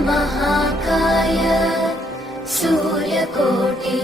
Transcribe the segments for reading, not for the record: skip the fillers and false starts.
महाकाय सूर्यकोटि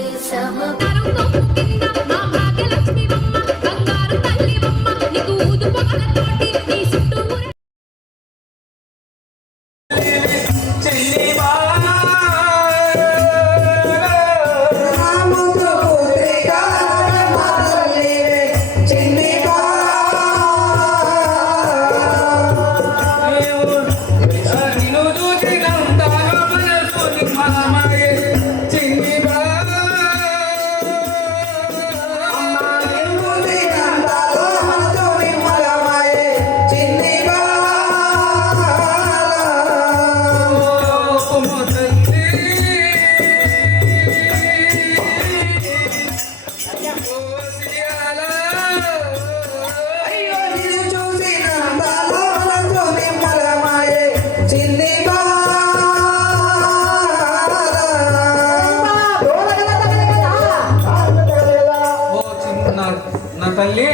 తల్లి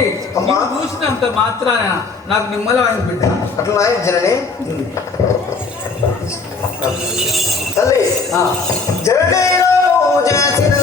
చూసినంత మాత్రాన నాకు నిమ్మలమైంది బిడ్డ. అట్లా జనని తల్లి జననిలో చేసిన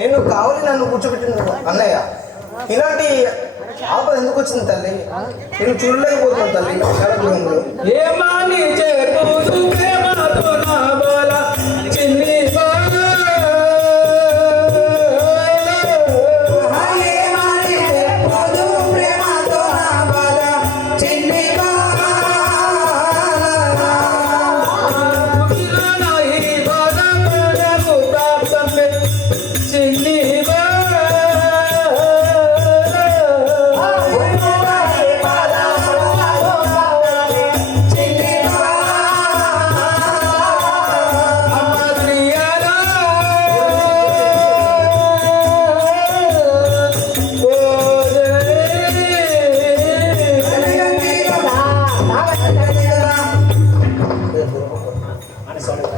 నేను కావాలి నన్ను కూర్చోబెట్టిన అన్నయ్య ఇలాంటి ఆపద ఎందుకు వచ్చింది తల్లి? నేను చూడలేకపోతున్నాను తల్లి కారాగృహంలో. ఏమాని చేతులు ప్రేమతో నా బాల చిన్ని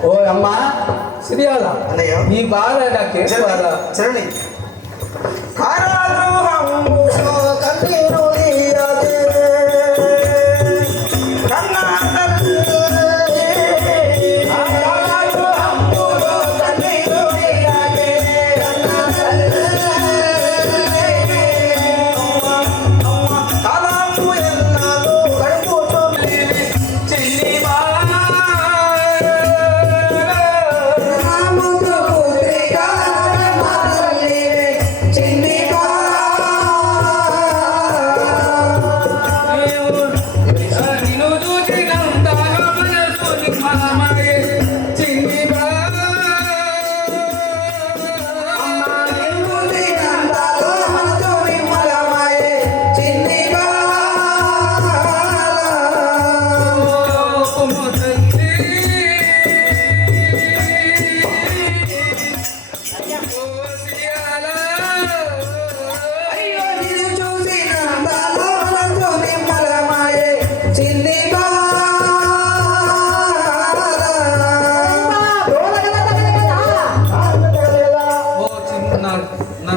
ఓ అమ్మా శ్రీయాల ఈ బాధ నాకు చరణి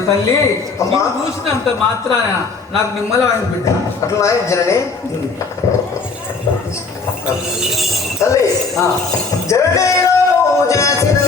తల్లి చూసినంత మాత్రాన నాకు నిమ్మలమైంది బిడ్డ. అట్లా జనని తల్లి జననిలో చేసిన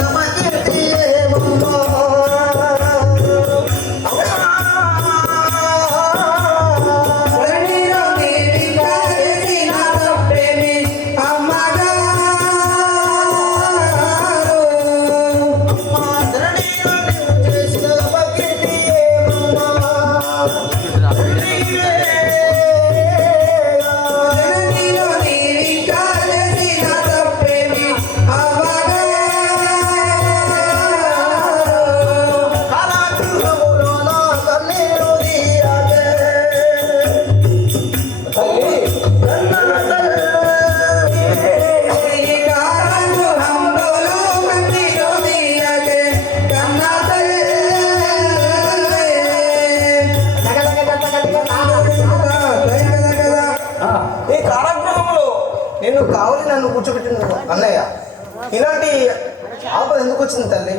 వచ్చింది తల్లి?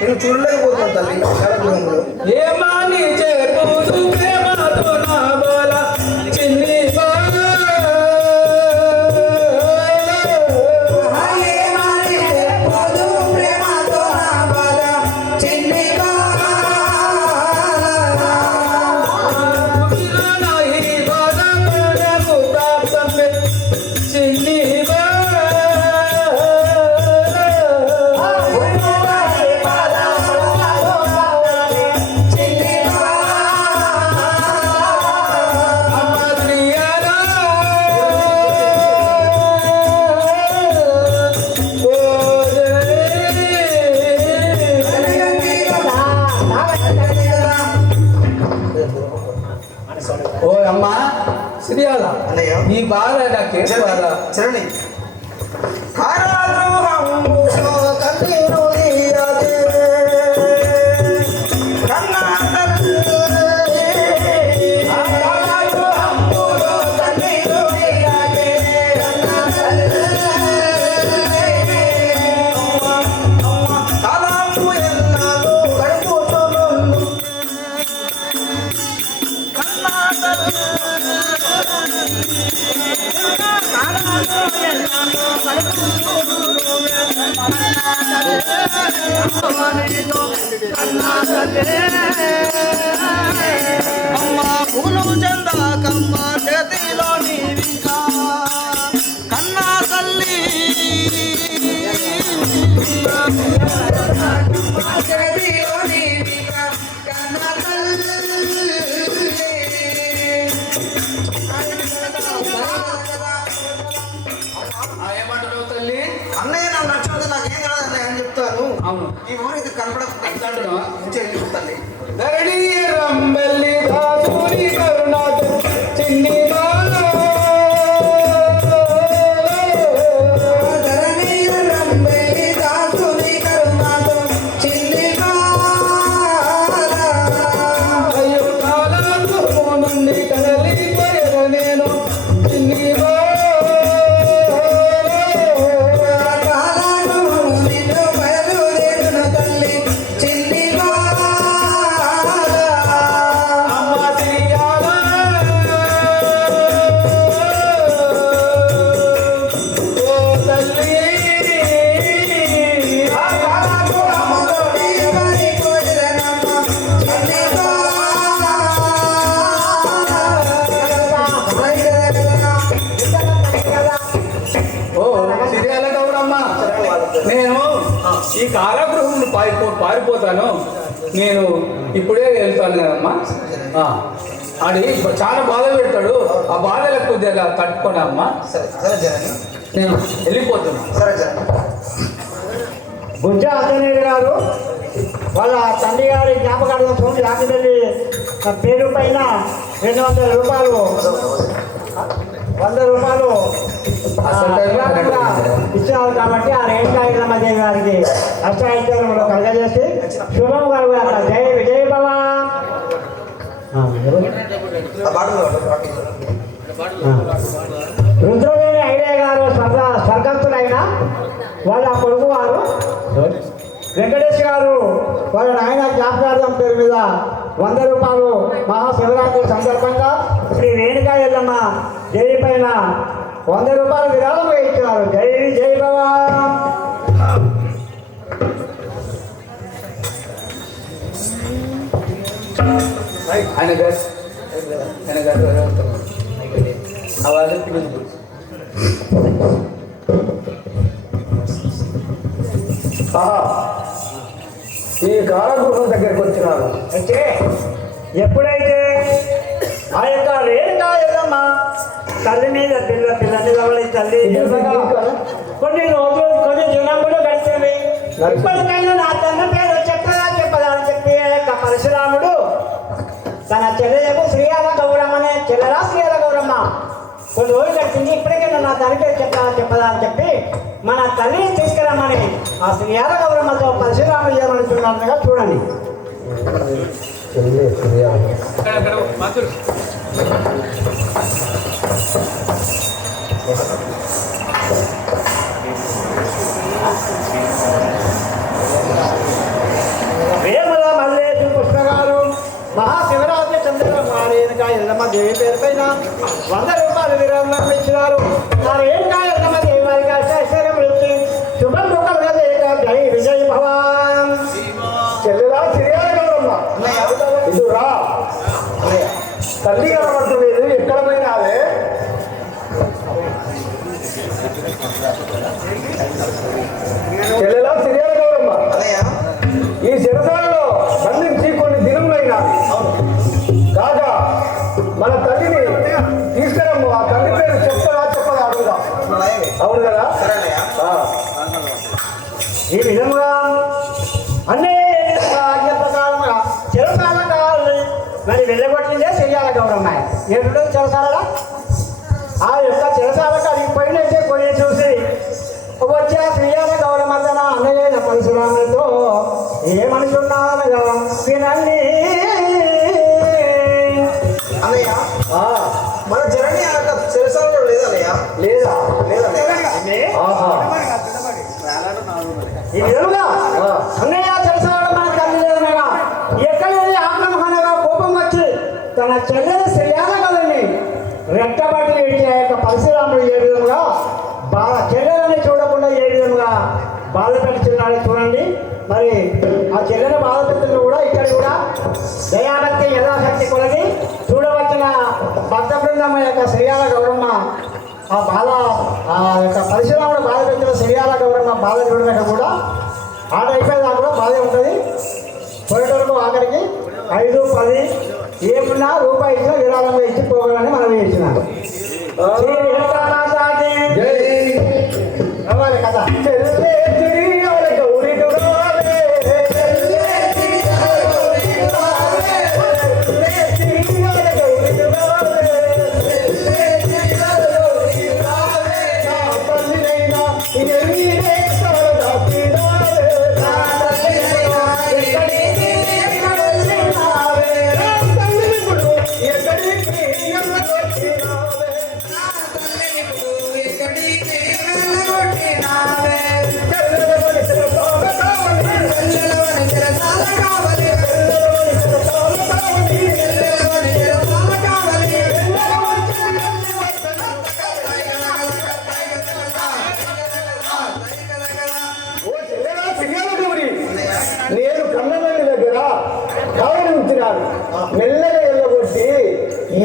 నేను చూడలేకపోతున్నాను తల్లి కారాగృహంలో. ఏమాని చేకూరు ప్రేమతో నా బాల చిన్ని బాల ఓ అమ్మా శ్రీయాల అన్నయ్య ఈ బాధ నాకేం బాధ చరణి కారాగృహంలో కన్నీరు తీయదే కన్నా తల్లి కారాగృహంలో కన్నీరు తీయదే కన్నా తల్లి కాలాలు ఎన్నాళ్ళు గడుపుతున్నాను కన్నా తల్లి అమ్మా పూలు చందాకమ్మ చేతిలో నీవికా కన్నా తల్లి చేతిలో నీవికా కన్నా తల్లి ఏమంటున్నావు తల్లి? అన్నయ్య నాకు నచ్చదు, నాకేం కాదు అన్నయ్య అని చెప్తాను. అవును ఈ ఊరు ఇది కనపడకుండా అంటున్నావా? తల్లి ధరణి రంబెల్లి దాసుని కరుణాదు చిన్ని బాల ధరణి రంబెల్లి దాసుని కరుణాదు చిన్ని బాల అయ్యో కాలాకు నుండి కదలిపోయేద నేను చిన్ని బాల నేను ఈ కారాగృహం పారిపోతాను. నేను ఇప్పుడే వెళ్తాను కదమ్మా. ఆడి చాలా బాధ పెడతాడు. ఆ బాధలకు కొద్దిగా తట్టుకోనా అమ్మా. సరే జరని నేను వెళ్ళిపోతున్నా. సరే జరని గుజ్జ ఆంజనేయులు గారు వాళ్ళ తండ్రి గారి జ్ఞాపకార్థం యాకిరెడ్డి పేరు పైన 200 రూపాయలు 100 రూపాయలు ఇచ్చినారు కాబట్టి ఆ రేణుకాయలమ్మదేవి గారికి అష్టాయిత్యాలు కలగజేసి శుభం గారు జై విజయ భవ. రుద్రవేణి ఐడియా గారు స్వర్గస్థులైన వాళ్ళ కొడుకు వారు వెంకటేష్ గారు వాళ్ళ నాయన జ్ఞాపకార్థం పేరు మీద 100 రూపాయలు మహాశివరాత్రి సందర్భంగా శ్రీ రేణుకా ఎల్లమ్మ దేవి పైన 100 రూపాయలు విరాళంగా ఇచ్చినారు. జై జై భవ. ఆయన గారు ఈ కారాగృహం దగ్గరికి వచ్చినాను. అయితే ఎప్పుడైతే ఆ యొక్క రేణుకా ఎల్లమ్మ తల్లి మీద పిల్లని తల్లి కొన్ని రోజులు కొన్ని దినం కూడా గడిచేవి. ఇప్పటికైనా నా తన పేరు చెప్పదా అని చెప్పి పరశురాముడు తన చెల్లెలకు శ్రీయాల గౌరమ్మనే చెల్లెలా శ్రీయాల గౌరమ్మ కొన్ని రోజులు గడిచింది. ఇప్పటికైనా నా తన పేరు చెప్పదా అని చెప్పి మన తల్లిని తీసుకురమ్మని ఆ శ్రీయాల గౌరమ్మతో పరశురాముడు ఏమనుకున్నట్టుగా చూడండి. దేవి పేరు పైన 100 రూపాయలు విరాళం ఇచ్చినారు. ఆ రేణుకా ఎల్లమ్మ దేవి వారికి అష్టైశ్వర్యములు ఇచ్చి శుభం దుఃఖముగా జై విజయ్ భవాన్. చెల్లెలా సిరియాల గౌరమ్మ ఇది రా అన్నయ్య తల్లి కనబడుతుంది ఎక్కడ పోయినావే? చెల్లెలా సిరియాల గౌరమ్మ అన్నయ్య ఈ శిరసాలలో బంధించి కొన్ని దినములైనా కాగా మన తల్లిని తీసుకురమ్ము. ఆ తల్లి పేరు చెప్పదా అడుగుదా? నయమే. అవును కదా? సరే అన్నయ్య. ఈ విధముగా అన్ని ఆజ్ఞ ప్రకారంగా చెరసాల కావాలి మరి వెళ్ళగొట్టిందే చెయ్యాల గౌరమ్మ. ఏడు చెరసాల ఆ యొక్క చెరసాలకు అది పోయినట్టే కొని చూసి వచ్చి ఆ శ్రీయాల గౌరమ్మ తన అన్నయ్య పరశురాములతో ఏమనుకున్నానగా వినండి. అన్నయ్య మన జరణి ఆ యొక్క చెరసాలలో లేదన్నయ్య. లేదా? లేదన్నయ్య. ఆహా. ఈ విధంగా అన్నయ్య చెరసాల మన తల్లి లేదనగా ఎక్కడ ఆక్రమణగా కోపం వచ్చి తన చెల్లెల శ్రీయాల గౌరని రెట్టబట్టి ఏడ్చే ఆ యొక్క పరశురాముడు ఏ విధంగా చెల్లెలని చూడకుండా ఏ విధంగా బాధ పెడుతున్నాడో చూడండి. మరి ఆ చెల్లెని బాధ పెడుతున్న కూడా ఇక్కడ కూడా దయాభక్తి యథాశక్తి కొలది చూడవచ్చిన భక్త బృందం యొక్క శ్రీయాల గౌరమ్మ ఆ బాధ ఆ యొక్క పరశురాముడు బాధ పెట్టిన శ్రీయాల గౌరమ్మ బాధ చూడలేక కూడా ఆట అయిపోయేదాకా కూడా బాధే ఉంటుంది. పోయేటోళ్ళకు ఆఖరికి 5, 10 ఏమున్నా రూపాయి ఇచ్చిన విరాళంగా ఇచ్చి పోవాలని మనం వేసినాము. కదా సిరియాల గౌరి దురాలే సిరియాల గౌరి దురాలే తల్లినైనా ఇదే సరదాపిరాలే ఎక్కడికి నేను కన్నదండి దగ్గర కావలి ఉంచినాను. మెల్లగా వెళ్ళగొట్టి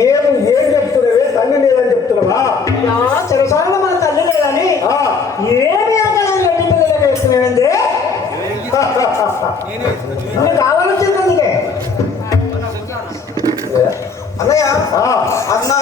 ఏం చెప్తున్నావే? తల్లి లేదని చెప్తున్నావా? చెరసాలలో మన తల్లి లేదని ఏమి ఎట్టి పిల్లలకి వేస్తున్నాయండి. కావాలొచ్చింది అందుకే అన్నయ్య అన్నా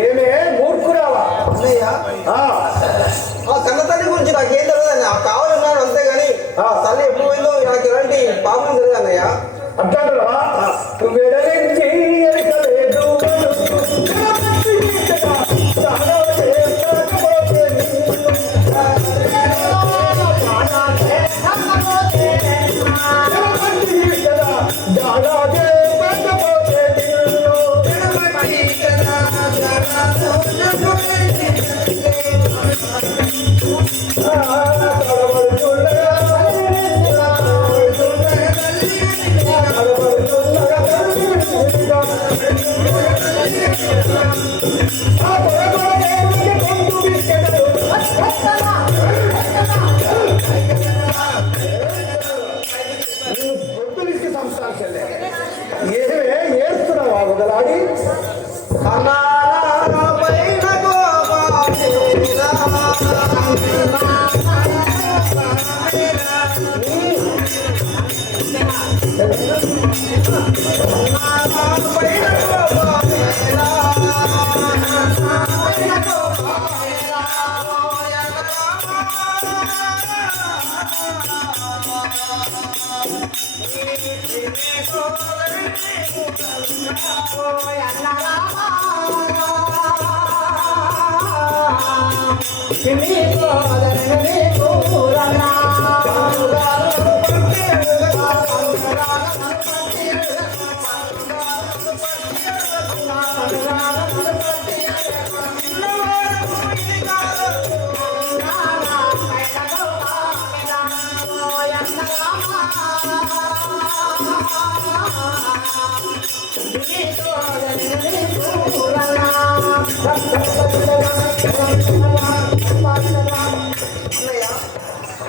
ఏమే మూర్ఖురావా? అన్నయ్య ఆ కన్న తల్లి గురించి నాకేం తెలియదు. ఆ కావాలన్నాడు అంతేగాని తల్లి ఎప్పుడు పోయిందో నాకు ఎలాంటి పాపం తెలియదు అన్నయ్య. అంటాడురా నువ్వు ఎడలించి ఎరకలేదు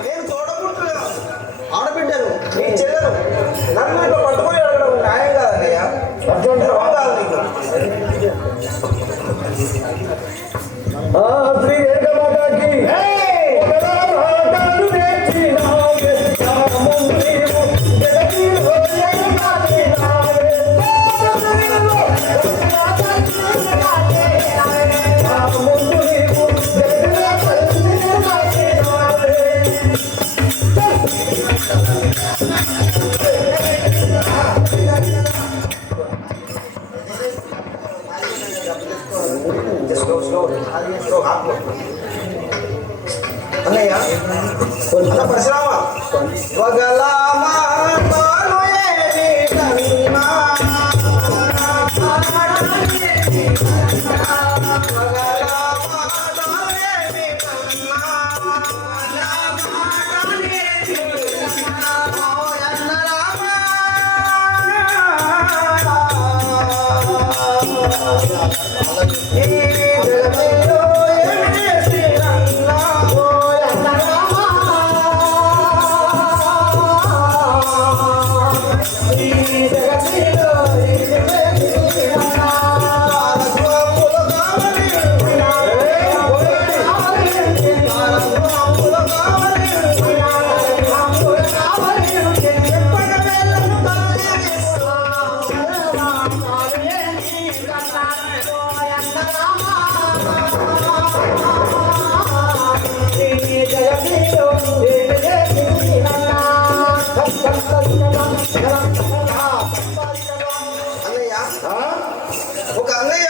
నేను చూడకుండా ఆడబిడ్డను నీ చెల్లెను నన్ను ఇట్లా పట్టుకొని అడగడం న్యాయం కాదన్నయ్య. ధర్మం కాదు నీకు. శ్రీ రేఖమాతకి అన్నయ్య అన్న పరశురామ వగలామా తాను ఏమి కన్నా అన్నయ్య ఒక అన్నయ్య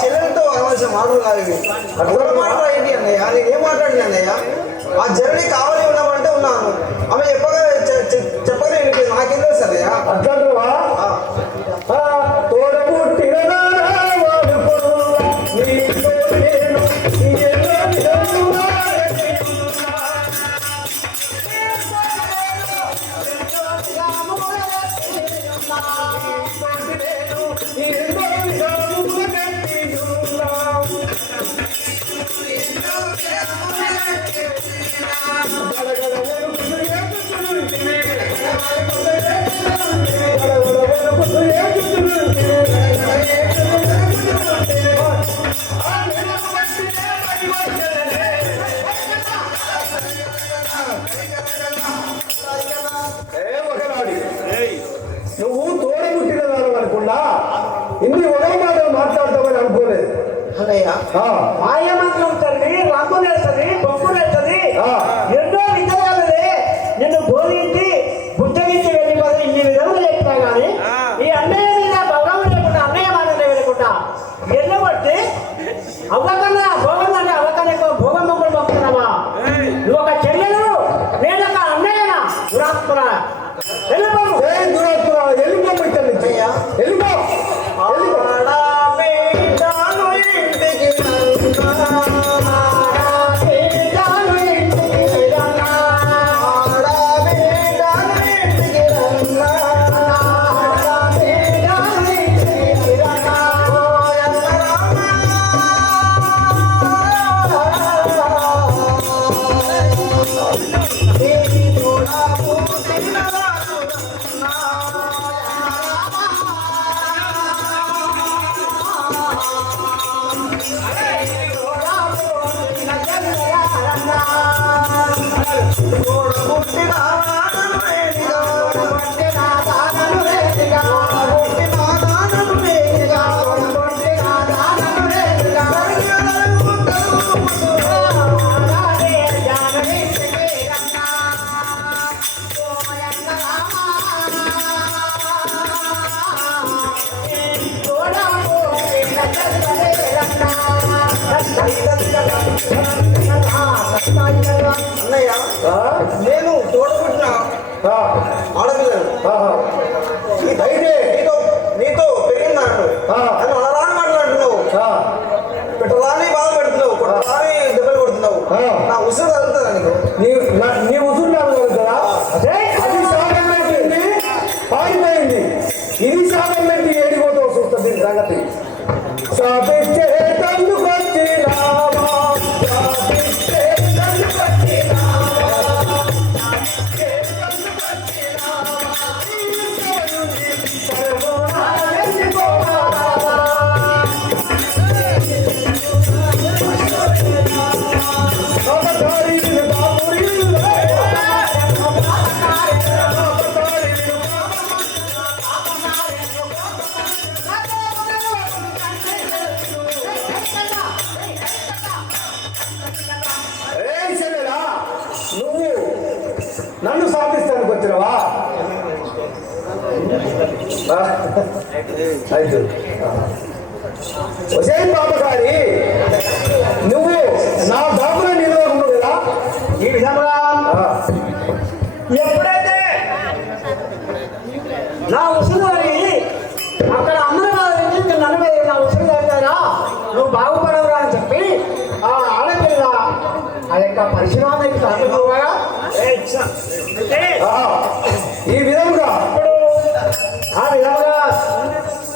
చెల్లెలతో అనవలసిన మాటలు కాదు ఇవి. అక్కడ మాటలు ఏంటి అన్నయ్య? నేను ఏం మాట్లాడింది అన్నయ్య? ఆ జర్నీ కావాలి ఉన్నామంటే ఉన్నాను. ఆమె చెప్పగానే నాకేం తెలుసు అన్నయ్య? అట్లా తోడబుట్టిన నువ్వు తోడబుట్టిన దాని అనుకున్నా ఇన్ని ఒకే మాటలు మాట్లాడతామని అనుకోలేదు అన్నయ్య మాయమంత్రం తల్లి రంగులేస్తుంది బొక్కులేస్తుంది ఎన్నో విధాలులే నిన్ను బోధించి బుద్ధగించి వెళ్ళిపోతే ఇన్ని విధములు చెప్పినా కానీ ఈ అన్నయ్య మీద గౌరవం లేకుండా అన్నయ్య మాటలు వెళ్ళకుండా ఎన్నబట్టి అవ్వకన్నా భోగం అంటే అవ్వకన్నా ఎక్కువ భోగం బొమ్మలు పంపుతున్నావా? నువ్వు ఒక చెల్లెలు నేను ఒక అన్నయ్యనా దురాత్మన వెళ్ళిపో వెళ్ళిపో పుట్టిన అన్నయ్య నేను తోడబుట్టిన ఆ, ఆడపిల్లను ఆహా. అయితే నీతో నీతో పెరిగినాడు ఆ. నన్ను అనరాని మాట్లాడుతున్నావు ఆ, పెట్టరాని బాధ పెడుతున్నావు కొట్టరాని దెబ్బలు కొడుతున్నావు ఆ. నా ఉసురు తగ్గుతుందా నీకు నీ ఉసురున్నాను కదా అదే అది శాపం పెట్టింది పారిపోయింది ఇది శాపం పెట్టి ఏడిపోతావు చూస్తుంది దీని సంగతి శాపిస్తే తందుకొచ్చినావా, శాపిస్తే తందుకొచ్చినావా, శాపిస్తే తందుకొచ్చినావా, ఈ సభ నుండి సర్వనా వెళ్ళిపోవాలా. నువ్వు నన్ను సాధిస్తానికి వచ్చినవా? అయితే వసే బాబగారి నువ్వు నా బాబులో నిలవకుండా కదా ఈ విధంగా ఎప్పుడైతే నా ఉసురు అని అక్కడ అందరూ నన్ను మీద నా ఉసురు తగ్గుతారా నువ్వు బాగుపడవురా అని చెప్పి ఆ ఆడపిల్ల ఆ యొక్క పరిశీలనకి సాగుతున్నా ఈ విధంగా ఇప్పుడు ఆ విధంగా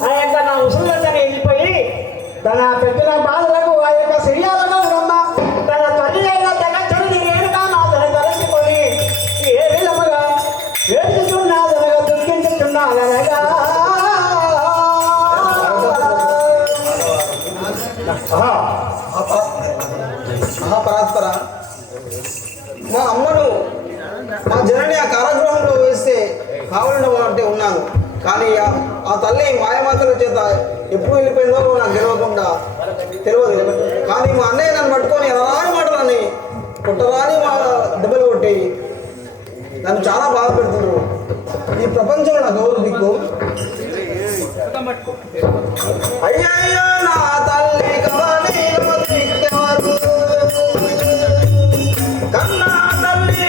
ఆ యొక్క నా ఉసురు దగ్గర వెళ్ళిపోయి తన పెట్టిన బాధలకు ఆ యొక్క శరీరాలను బ్రహ్మ తన తల్లి అయిన జగచ్చని నేనుగా నా తన తలచుకొని ఏ విధముగా ఏడుచున్నాదనగా దుఃఖించుతున్నాదనగా మహాపరాత్పర మా అమ్మను మా జనని ఆ కారాగృహంలో వేస్తే కావాలన్న అంటే ఉన్నాను కానీ ఆ తల్లి మాయమాతల చేత ఎప్పుడు వెళ్ళిపోయిందో నాకు తెలియకుండా తెలియదు కానీ మా అన్నయ్య నన్ను పట్టుకొని ఎలాంటి మాటలని కొట్టరాని మా దెబ్బలు కొట్టి నన్ను చాలా బాధ పెడుతున్నారు ఈ ప్రపంచంలో నాకు ఎవరు దిక్కు అయ్యయ్యో నా తల్లి కవని దిక్కెవరు కన్నా తల్లి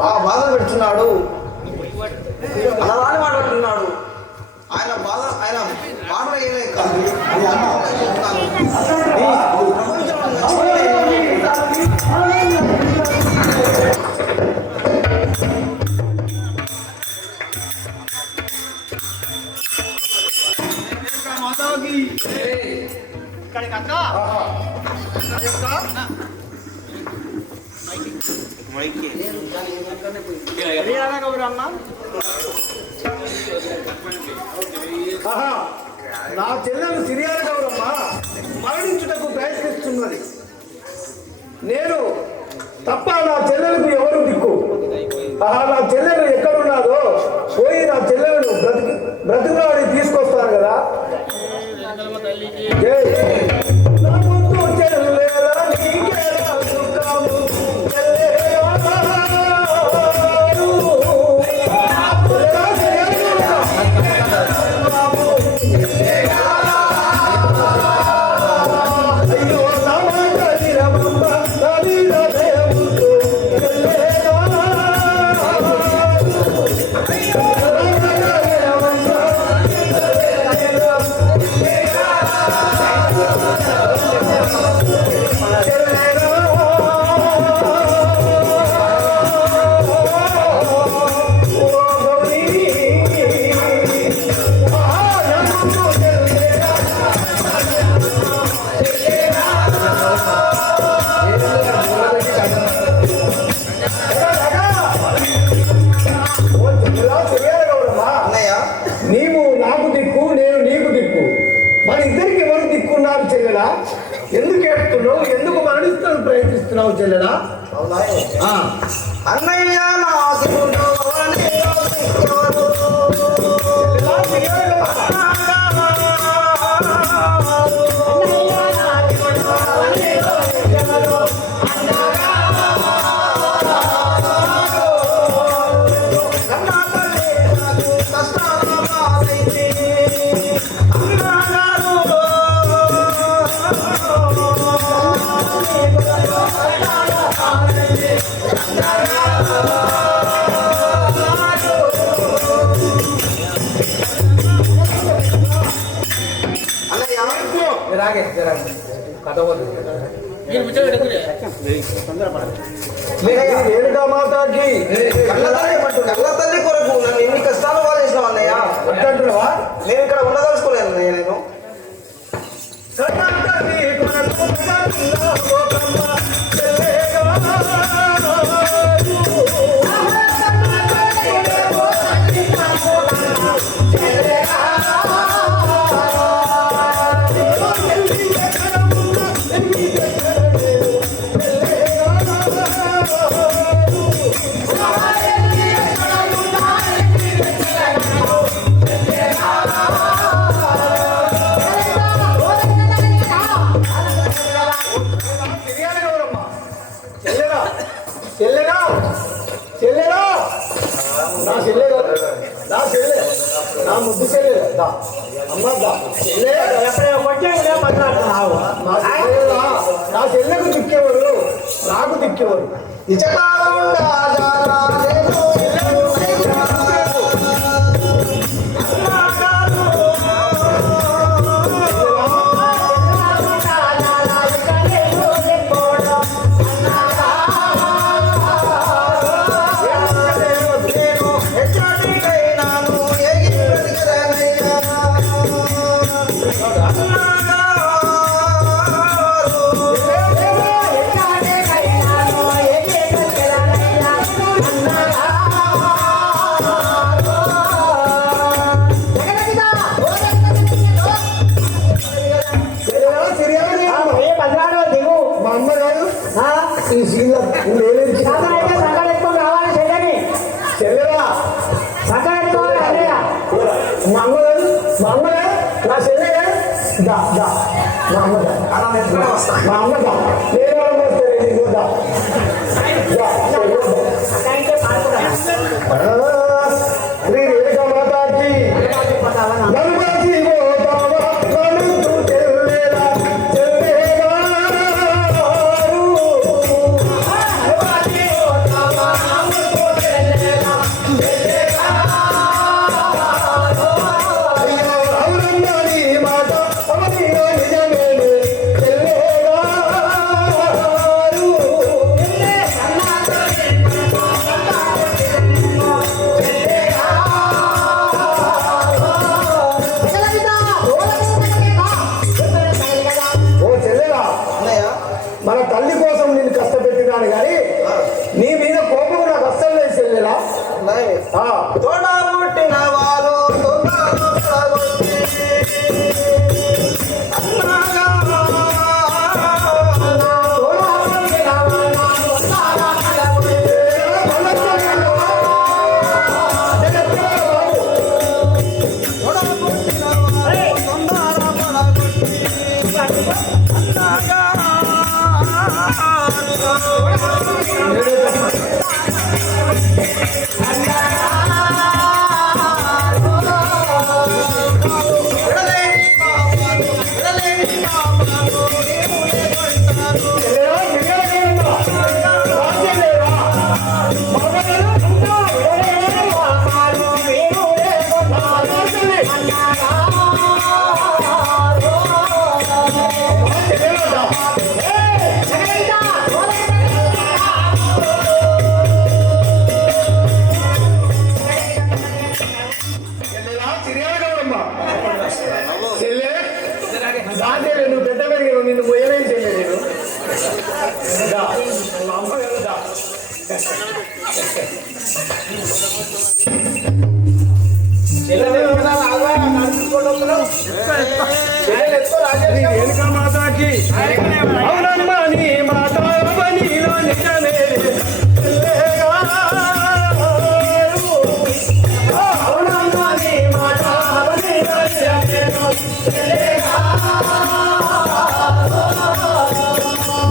బాగా బాధలు పెడుతున్నాడు, అలవాని మాట్లాడుతున్నాడు. ఆయన బాధ ఆయన మాటలు ఏమే కాదు, అది అనుకుంటున్నాను. ఈ ప్రపంచంలో ఆహా, నా చెల్లెలు సిరియాల గౌరమ్మ మరణించుటకు ప్రయత్నిస్తున్నది. నేను తప్ప నా చెల్లెలకు ఎవరు దిక్కు? ఆహా, నా చెల్లెలు ఎక్కడున్నాదో పోయి నా చెల్లెలను బ్రతుకులాడి తీసుకొస్తాను కదా. జై నా ముద్దు చెల్లెలా నీకేలా సుఖము చెల్లెలా. అయ్యో నా మాట నిరమమ్మ నా మీద దయముతో చెల్లెలా. అన్నయ్య నీవు నాకు దిక్కు, నేను నీకు దిక్కు. మన ఇద్దరికి ఎవరు దిక్కున్నారు చెల్లెలా? ఎందుకు ఏడుస్తున్నావు? ఎందుకు మరణిస్తాను ప్రయత్నిస్తున్నావు చెల్లెలా? అవునా? ఆ, అన్నయ్య నాకు చెల్లెలా, చెల్లెలా. రాగే కథ రేణుకా మాతాకి కళ్ళ తల్లి కొరకు నన్ను ఎన్ని కష్టాలు వాదించినావు అన్నయ్య. వద్దంటున్నావా? నేను ఇక్కడ ఉండదలుచుకోలేను అన్నయ్య. నేను చెల్లెనా, చెల్లెనా, నా చెల్లె నా చెల్లె, నా ముద్దు చెల్లె దా అమ్మ దా చెల్లె. నా చెల్లెకు దిక్కేవారు, నాకు దిక్కేవారు. మా అమ్మ కాదు ఈ సీజన్ చెల్లెలా మా అమ్మ కాదు, మా అమ్మ నా చెల్లె దా దా మా అమ్మ మా అమ్మ దా నేను వస్తాను నీకు దా శ్రీ రేణుకా మాతాకి నలుబాకి పోతావా నలుగు చెల్లెలా చెల్లెలా. నలుబాకి పోతావా నలుగు తోట పుట్టిన వారు తొందరలో పడగొట్టి అన్నగా నువ్వు పెద్ద పెరిగి నిన్ను పోయలేం చెల్లె నేను మా అమ్మ కదా వెనుక మాతాకి అవునమ్మా నీ మాత నీలో నిజమే అవునమ్మా నీ మాట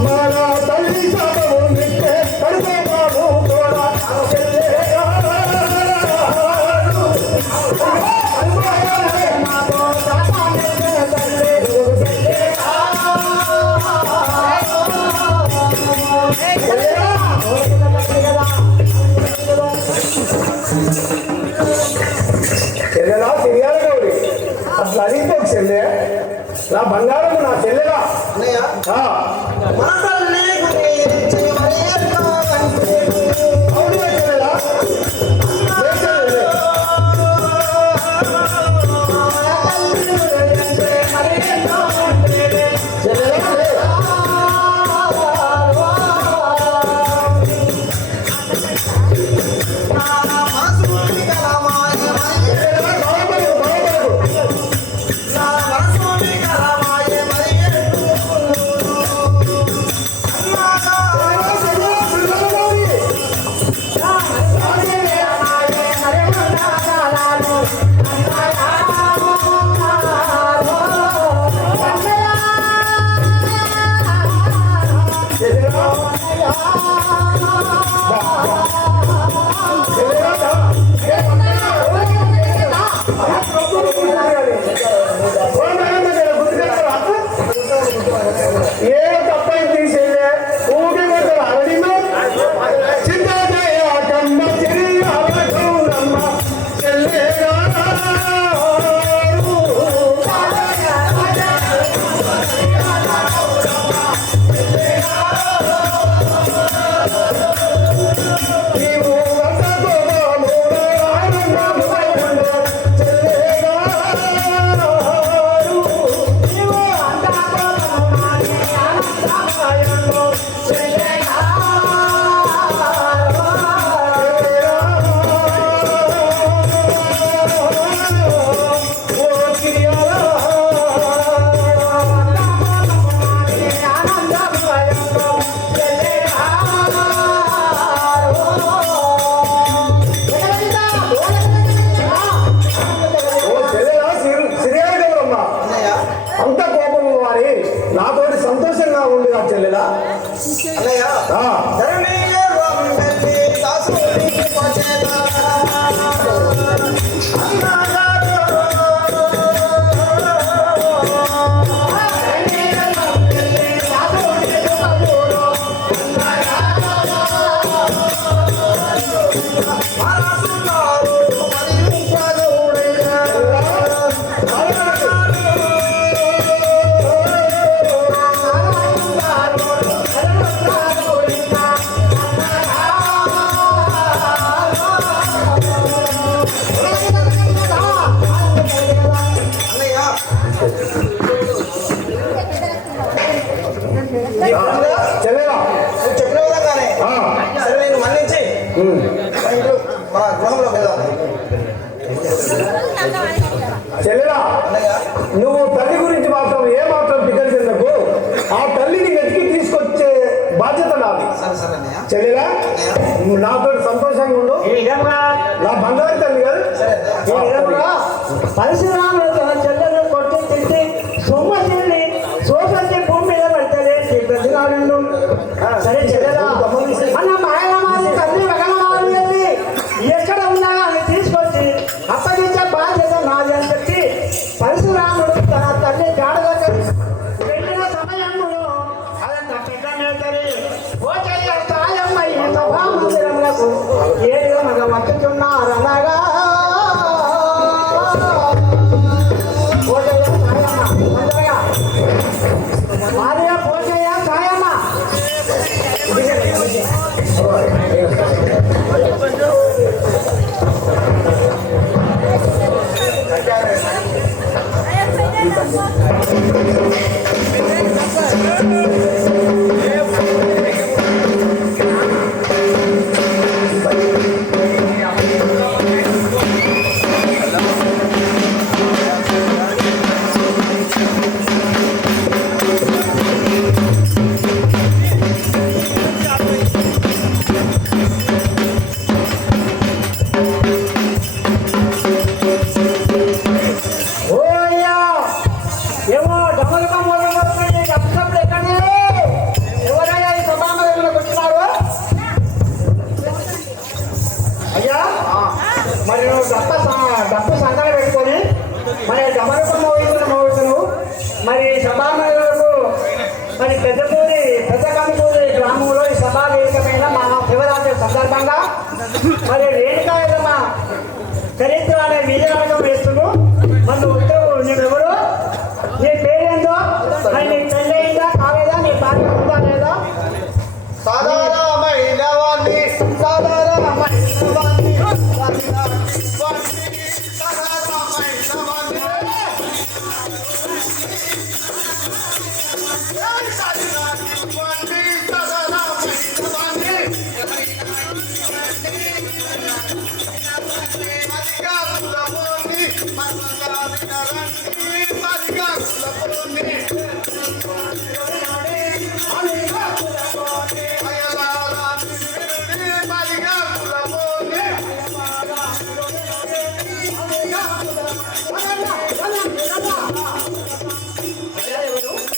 మన తల్లి శాపము నిట్టే కడుపే బాబు కూడా చెల్లెలా తిరియాల గౌరి అసలు అడిగితే చెల్లె నా బంగారం నా చెల్లెలా అన్నయ్య మన తల్లి గురించి మరి ఎన్నో అంటే అవును చెల్లెలా ఏ తప్పైంది తీసేలే ఊగి కొట్టారు అరడిమో చిన్నదయ్య కమ్మ చెల్లి గౌరమ్మ చెల్లేగా నీవు వంటతో మూడో చెల్లేగా అంత కోపం వారి నాతోటి సంతోషంగా ఉంది ఆ చెల్లెలా అన్నయ్య ధరణీయ వందలి దాసుని పచేత చెల్లెలా నువ్వు చెప్పిన విధంగానే సరే నేను మన్నించి మన గృహంలోకి వెళ్దాం. చెల్లెలా, అన్నయ్య నువ్వు తల్లి గురించి మాత్రం ఏ మాత్రం దిగ్గర చెందకు. ఆ తల్లిని వెతికి తీసుకొచ్చే బాధ్యత నాది. సరే సరే అన్నయ్య. చెల్లెలా, నువ్వు నాతో సంతోషంగా ఉండు. ఈ విధంగా నా బంగారు తల్లి కదా. ఈ విధంగా పరశురాముడు తన చెల్లెలు కొట్టి తిట్టి సొమ్మ చెల్లి సోసంతి భూమి మీద పడతాడే ప్రతిరాడు. సరే చెల్లెలా, మన మాయలమారి తల్లి వగలమారి వెళ్ళి ఎక్కడ ఉన్నా అని తీసుకొచ్చి అప్పగించే బాధ్యత నాది అని చెప్పి పరశురాముడు తన తల్లి గాఢ దగ్గర వెళ్ళిన సమయంలో అదంత పెద్ద నేతరి పోచయ్య సాయమ్మ ఈ సభా మందిరములకు ఏడుగా మగ వచ్చుచున్నారనగా పోచయ్య సాయమ్మ తొందరగా భార్య పోచయ్య సాయమ్మ ఓయ్యా ఏమో డమలకం మొదలుపెట్టి డబ్బులు ఎక్కడి ఎవరయ్యా ఈ సభామందిరంలోకి వచ్చినారు? అయ్యా మరి నువ్వు డబ్బు సంకట పెట్టుకొని మరి డమలకం మోగుతున్నావు. మరి సభామందిరంలో మరి పెద్ద కనుపూరి గ్రామంలో ఈ సభా వేదికమైన మా శివరాత్రి సందర్భంగా మరి రేణుకాయలమ్మ చరిత్ర అనే వీరనాటకం వేస్తున్నావు. మరి నువ్వెవరు, నీ పేరేందో, మరి నీకు పెళ్ళి అయిందా కాలేదా, నీ భార్య ఉందా లేదా? సాధారణమైన వాణ్ణి సాధారణమైన వాణ్ణి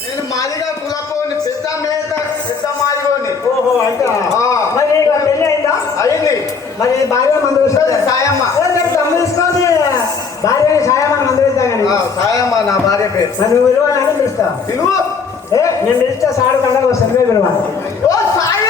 నేను మాదిగా కులపోని పెద్ద మేత పెద్ద మాదిగోని. ఓహో అయితే ఆ. మరి నీకు పెళ్ళి అయిందా? అయింది. మరి భార్య మందు సాయమ్మ. తమ్ము తీసుకొని భార్యని సాయమని మందులిస్తా కానీ సాయమ్మ నా భార్య పేరు. మరి నువ్వు విలువాలని పిలుస్తా. పిలువు. నేను పిలిస్తే సాడు కంటే వస్తుంది విలువాలి. ఓ సాయ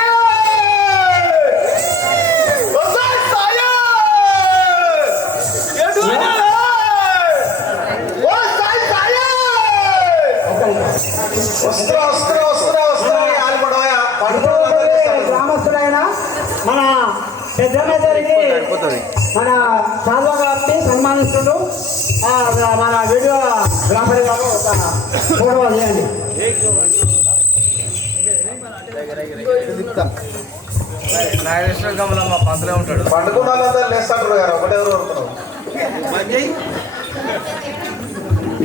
గ్రామస్తులైన మన పెద్దమ్మకి మన సాల్వా గారిని సన్మానిస్తుడు. మన వీడియో గ్రామపడి గారు ఒక ఫోటో చేయండి. పండుకున్న వాళ్ళందరూ లేస్తాడు గారు ఒకటెవరు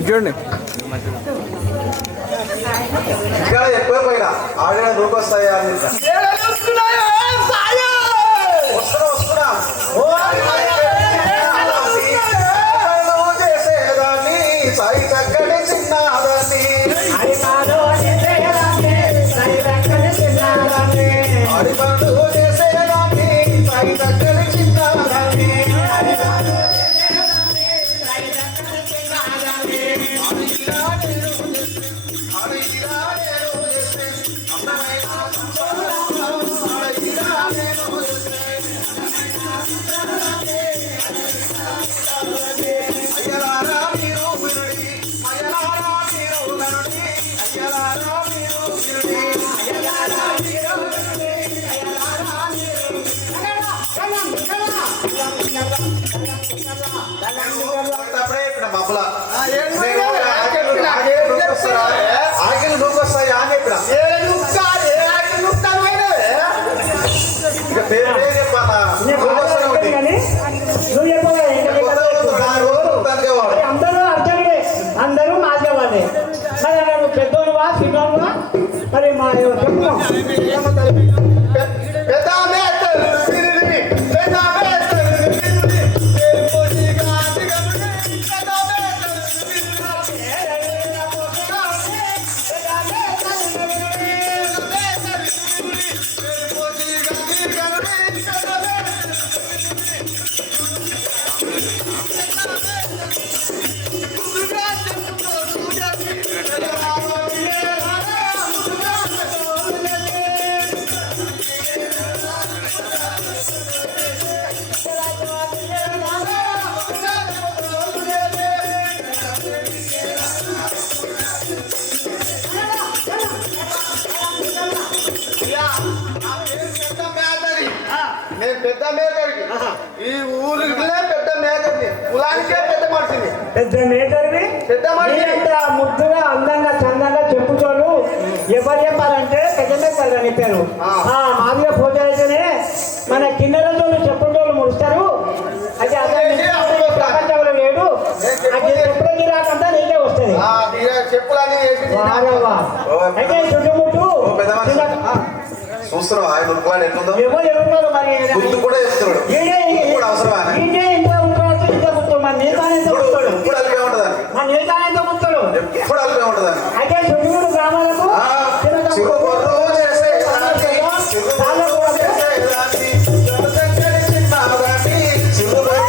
చూడండి ఇక్కడ ఎక్కువ పోయినా ఆడిన దూకొస్తాయా అని వస్తున్నా చేసేదాన్ని సాయి చక్కని చిన్నదాన్ని ఆడి పండుగ చేసేదాన్ని సాయి చక్కని చిన్నదాన్ని ఆకిలి దూకొస్తాయా అని చెప్పిన పేరు చెప్పాను నేను పెద్ద మేకరికి ఈ ఊరికినే పెద్ద మేకర్ని కులానికే పెద్ద మనిషిని పెద్ద మేకర్వి పెద్ద మనిషి. అంత ముద్దుగా అందంగా చందంగా చెప్పుకోడు ఎవరు చెప్పాలంటే పెద్ద మేకర్ అని పేరు మాదిగా పూజ అయితేనే మన కిన్నెలతో చెప్పుకోళ్ళు ముడుస్తారు అయితే అతను ప్రపంచంలో లేడు అది చెప్పుల గిరాకంతా నీకే వస్తుంది చెప్పులని అయితే చుట్టుముట్టు చూస్తున్నావు ఆయన ఉరుకులాడు ఎట్లుందో ఎవరు ఎవరున్నారు మరి గుర్తు కూడా చెప్తున్నాడు గుర్తు కూడా అవసరమా ఎప్పుడు అలిపే ఉంటుందని ఎప్పుడు అలిపే ఉంటుందని అయితే చుట్టూరు గ్రామాలకు చిరుబొర్రు చేసేదాన్ని, చిరుబొర్రు చేసేదాన్ని, చిరుసంగడి చిన్నదాన్ని, చిరుబొర్రు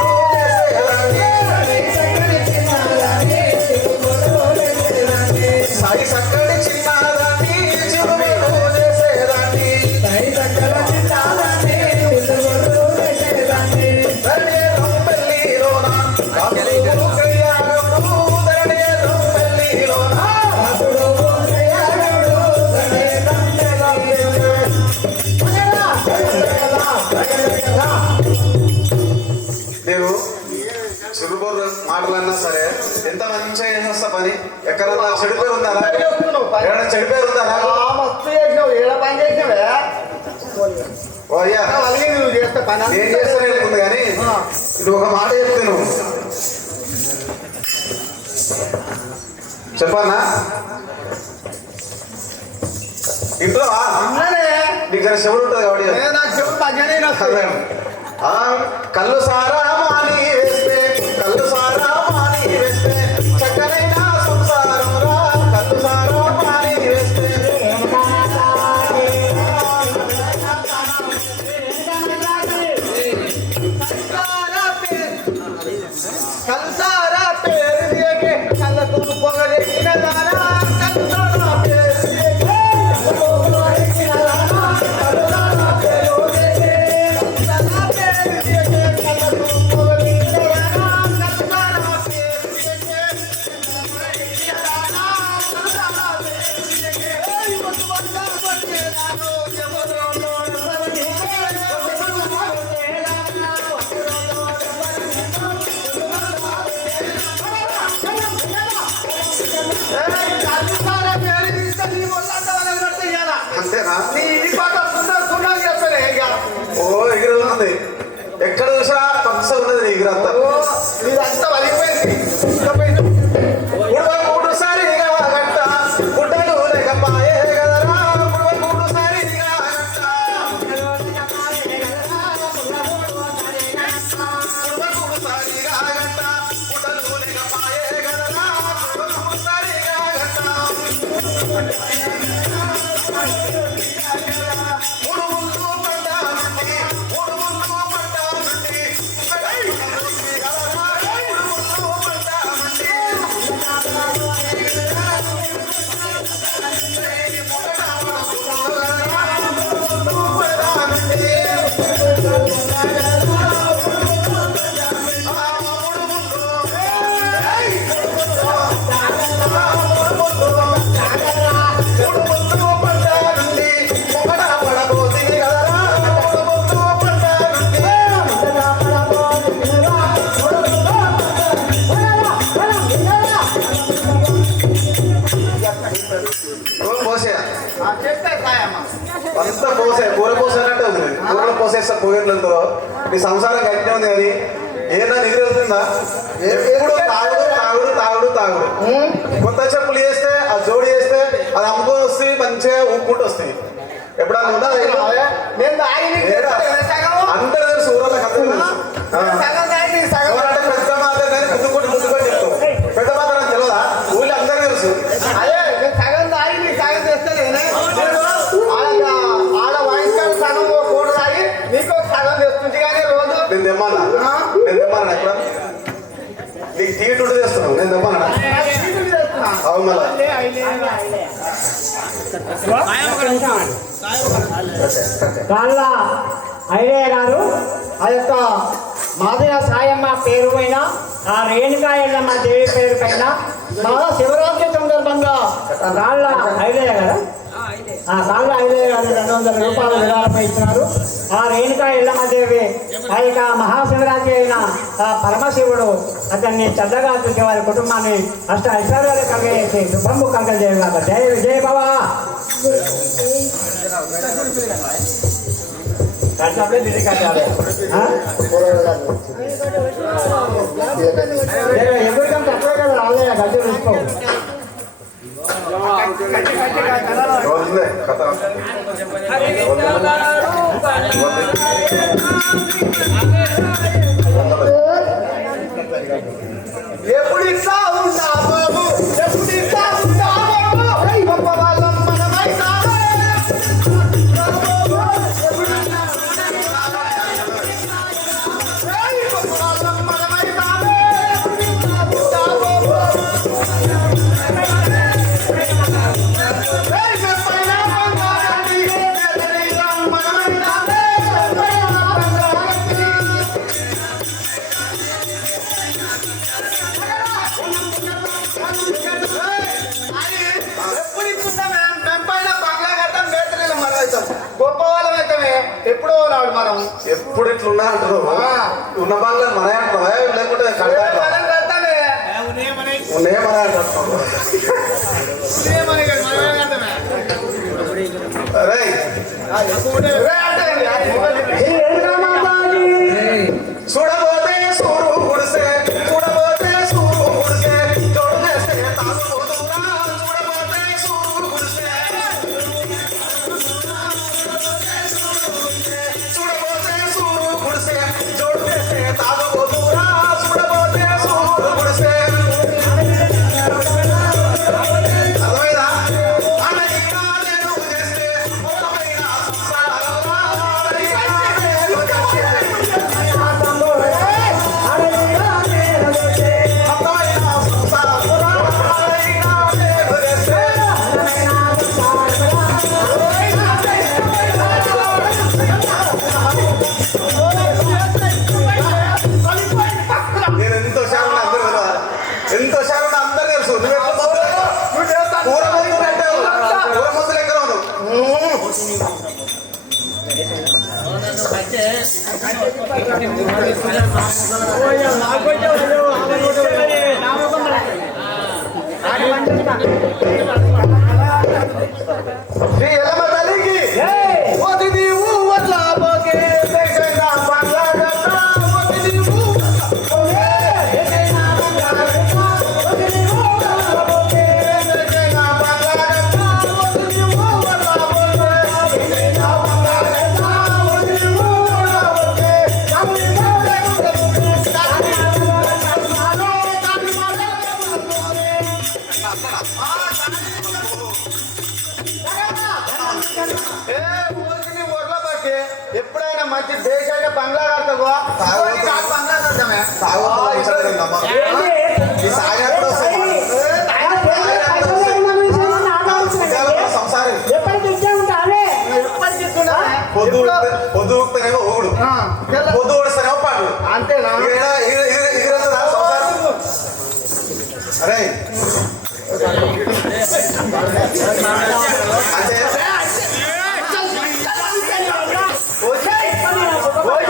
చేసేదాన్ని, సాయి సంగడి చిన్నదాన్ని, చిరుబొర్రు చేసేదాన్ని, ధరణి రంబెల్లిలోన రాముడు కళ్యాణుడు, ధరణి రంబెల్లిలోన నేను చిరుబొర్రు మాటలన్నా సరే ఎంత మంచిగా చేసేస్తా పని ఎక్కడన్నా చెడిపోయి ఉందా ఎక్కడన్నా చెడిపోయి ఉందా మస్తు చేసినావు ఏడ పని చేసినావే ఓ అయ్యా అలాగే నువ్వు చేస్తే పని నేను చేస్తానే ఉంటుంది కానీ ఇది ఒక మాట చెప్తే నువ్వు చెప్పన్నా ఇంట్లో నీకు జర చెవుడు ఉంటుంది కాబట్టి నాకు చెప్పు తగ్గనే అదే. ఆ, కళ్ళు సారా మాని వేస్తే కళ్ళు సారా మాని వేస్తే చక్కనైన సంసారం రా కళ్ళు సారా మాని వేస్తే కల్సారా పేరు దియకే కళ్ళకు పొగలెక్కిన దానా కల్సారా పేరు దియకే కళ్ళకు పొగలెక్కిన దానా కల్సారా పేరు దియకే కల్సారా పేరు దియకే కళ్ళకు పొగలెక్కిన దానా కల్సారా పేరు దియకే పొగలెక్కిన దానా కల్సారా పేరు దియకే ఏయ్ ముట్టుబంగా పట్టేనాను ఎవరోనో అంతేనా నీ ఇది పాట సున్నా చేస్తానే ఇక ఓ ఎగిరి ఎక్కడ చూసినా పచ్చ ఉన్నది నీ ఎగిరంతా ఇదంతా వలిగిపోయింది మూడు సారిగా గంట గుడ్డలు లేకపాయే కదరా మూడు సారిగా గంట మూడు సారిగా గంట గుడ్డలు లేకపాయే కదరా మూడు సారిగా గంట మూడు ముళ్ళు పడ్డానండి మూడు ముళ్ళు పడ్డానండి చెప్తే సాయమ్మ అంతా పోసే కూర పోసేనట్టే ఉంది కూరలో పోసేస్తా పోయేట్లతో నీ సంసారం గట్టినే ఉంది కానీ ఏదైనా నిధి వెళ్తుందా ఎప్పుడు తాగుడు తాగుడు తాగుడు తాగుడు కొత్త చెప్పులు వేస్తే ఆ జోడి వేస్తే అది అమ్ముకొని వస్తాయి మంచిగా ఊపుకుంటూ వస్తాయి ఎప్పుడన్నా ఉందా రైలు? నేను తాగి నీకు లేదా? సగం అందరూ తెలుసు ఊరలో కథ తెలుసు. సగం తాగి నీకు సగం ఎవరంటే పెద్ద మాత్రం కానీ ముద్దుకొని చెప్తాం. పెద్ద మాత్రం తెలియదా? ఊళ్ళో అందరూ తెలుసు. అదే నేను సగం తాగి నీకు సగం తెస్తానే ఆడ వయసుకాడ సగం కూడ తాగి నీకు ఒక సగం తెస్తుంది కానీ రోజు నేను తెమ్మన్నా ఎక్కడ నీకు తీటు చేస్తున్నావు. నేను తెమ్మన్నా అవును మళ్ళా వాళ్ళ ఐడియా గారు ఆ యొక్క మాదిర సాయమ్మ పేరు పైన ఆ రేణుకా ఎల్లమ్మ దేవి పేరు పైన బాగా శివరాత్రి సందర్భంగా రాళ్ళ ఐడియా గారు రాళ్ళ ఐడియా గారు 200 రూపాయలు విరాళంపై ఇచ్చినారు. ఆ రేణుకా ఎల్లమ్మ దేవి ఆ యొక్క మహాశివరాత్రి అయిన ఆ పరమశివుడు అతన్ని చల్లగా చూసి వారి కుటుంబాన్ని అష్ట ఐశ్వర్యాలు కలిగేసి శుభంబు కలగజేయగా జయ విజయ భవ. ఎవరికం తక్కువ కదా రాలే గడ్డి తీసుకో రోజులే కథ ఎప్పుడు ఇట్లా ఉంటా బాబు ఎప్పుడు ఇట్లా ఉంటా బాబు గొప్ప వాళ్ళం మనమై గొప్ప వాళ్ళం అయితే ఎప్పుడో నాడు మనం ఎప్పుడు ఇట్లున్నా అంటారు. ఉన్న బాగా మన అంటావా లేకుంటే మనం కడతామే ఉన్నాయే మన అంటారు. అరే చూడబోతే సూరు గుడిసే చూడబోతే సూరు గుడిసే చూడలేస్తే తాగుబోతురా చూడబోతే సూరు గుడిసే చూడబోతే సూరు గుడిసే చూడలేస్తే తాగుబోతురా చూడబోతే సూరు గుడిసే అర్థమైందా? అడగినా నేను చేస్తే మొత్తమైన సంసారంలా అడగినా నేను చేస్తే నేను ఎంతో శాతం అందరూ కదా ఎంతో శాతం అందరూ తెలుసు. నువ్వు ఎట్లా కూర మందు పెట్టావు కూర మందు లెక్కన శ్రీ ఎల్లమ్మ తల్లికి పోతి నీవు వడ్ల పోకే దేశంగా పండ్లగట్ట పోతి నీవు ఎప్పుడైనా మంచి దేశాన్ని బంగ్లా కడతావో బంగ్లా కడతామే సంసారం ఎప్పటికి ఇచ్చే ఉంటానే పొద్దు ఊపితేనేమో ఊడు పొద్దు ఊడిస్తేనేమో పండు అంతేనా సంసారం. అరే అంటే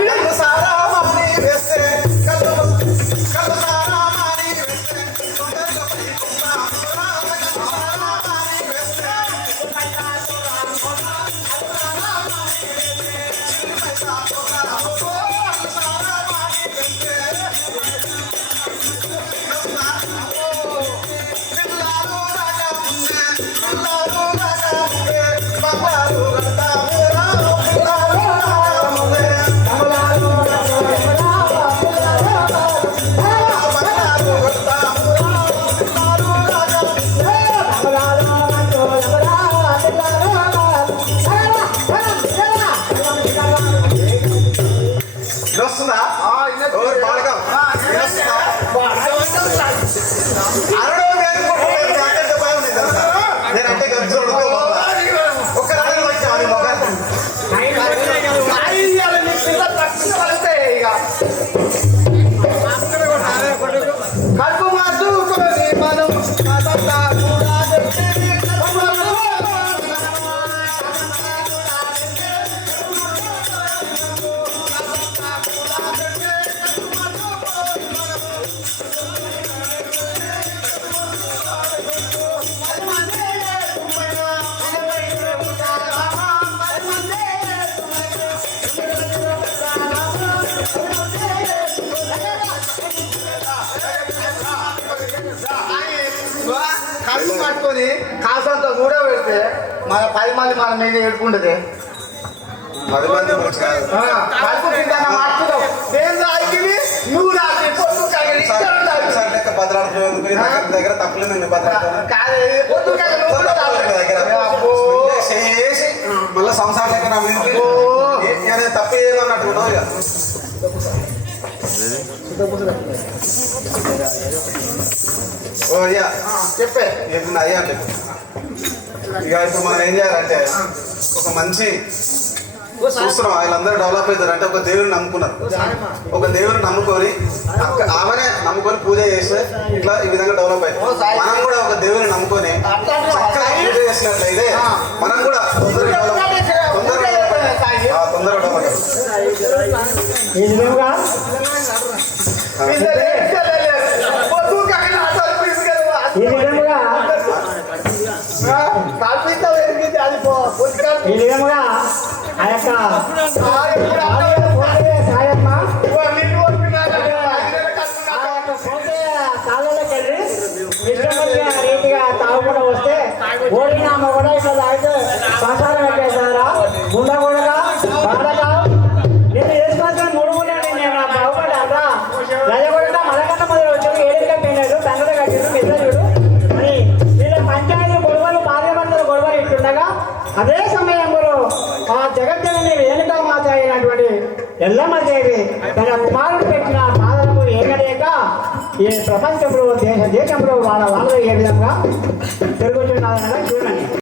కళ్ళు సారా మమ్మీ వేస్తే కళ్ళు సారా మాని వేస్తే వస్తుందా ఓ బాలకం వినొస్తుందా? అరవై వేలు జాగ్రత్త భయం ఉంది తెలుసా? నేనంటే గర్జు ఒక్క రాజు వచ్చావు నీ మొగాన్ని. కడుపు మార్చుకొని మనం అదంతా కూడా కడుపు పట్టుకొని కాసంతా కూడా పెడితే మన 10 మంది మన మీద ఏడుకుంటుంది 10 మంది వచ్చి కాదు. కడుపు తింటాన మార్చుదాం నేను రాగివి నువ్వు రాగి పొద్దు కాగలి ఒకసారి లెక్క భద్రాడుతుంది దగ్గర తప్పలేదు నేను భద్రాడుతాను పొద్దు కాగలి నువ్వు కూడా చేసి మళ్ళీ సంసారం లెక్క నా మీద నేను తప్పు చేయను అన్నట్టు ఉండవు ఇక. ఓ అయ్యా చెప్పే చెప్పింది అయ్యా అంటే ఇక ఇప్పుడు మనం ఏం చేయాలంటే ఒక మంచి చూస్తున్నాం వీళ్ళందరూ డెవలప్ అవుతారు అంటే ఒక దేవుని నమ్ముకున్నారు ఒక దేవుని నమ్ముకొని ఆమెనే నమ్ముకొని పూజ చేస్తే ఇట్లా ఈ విధంగా డెవలప్ అవుతుంది మనం కూడా ఒక దేవుని నమ్ముకొని చక్కగా పూజ చేసినట్లయితే మనం కూడా తొందరగా డెవలప్ ఈ విధంగా పొద్దు కాగలి ఈ విధంగా ఈ విధంగా ఆ యొక్క సాయమ్మ కాళ్ళలోకి వెళ్ళి ఇష్టమైన రీతిగా తాగకుండా వస్తే ఓడినామా కూడా ఇట్లా తాగితే సంసారం పెట్టేస్తారా ఉండకూడగా బాధగా నేను వేసుకొచ్చిన 3 మూడు నేను బాగుపడ్డా రజగొడగా మనకన్నా మొదలు వచ్చాడు 7 కట్టినాడు తండ్రి కట్టిండు మిత్రుడు అని వీళ్ళ పంచాయతీ గొడవలు పార్లమెంట్ గొడవలు ఇట్టుండగా అదే సమయంలో ఆ జగజ్జనని రేణుకా మాత అయినటువంటి ఎల్లమ్మ దేవి తన కుమారుడు పెట్టిన బాధలకు ఏకలేక ఈ ప్రపంచంలో దేశంలో వాళ్ళ ఏ విధంగా తిరుగుతున్నారనగా చూడండి.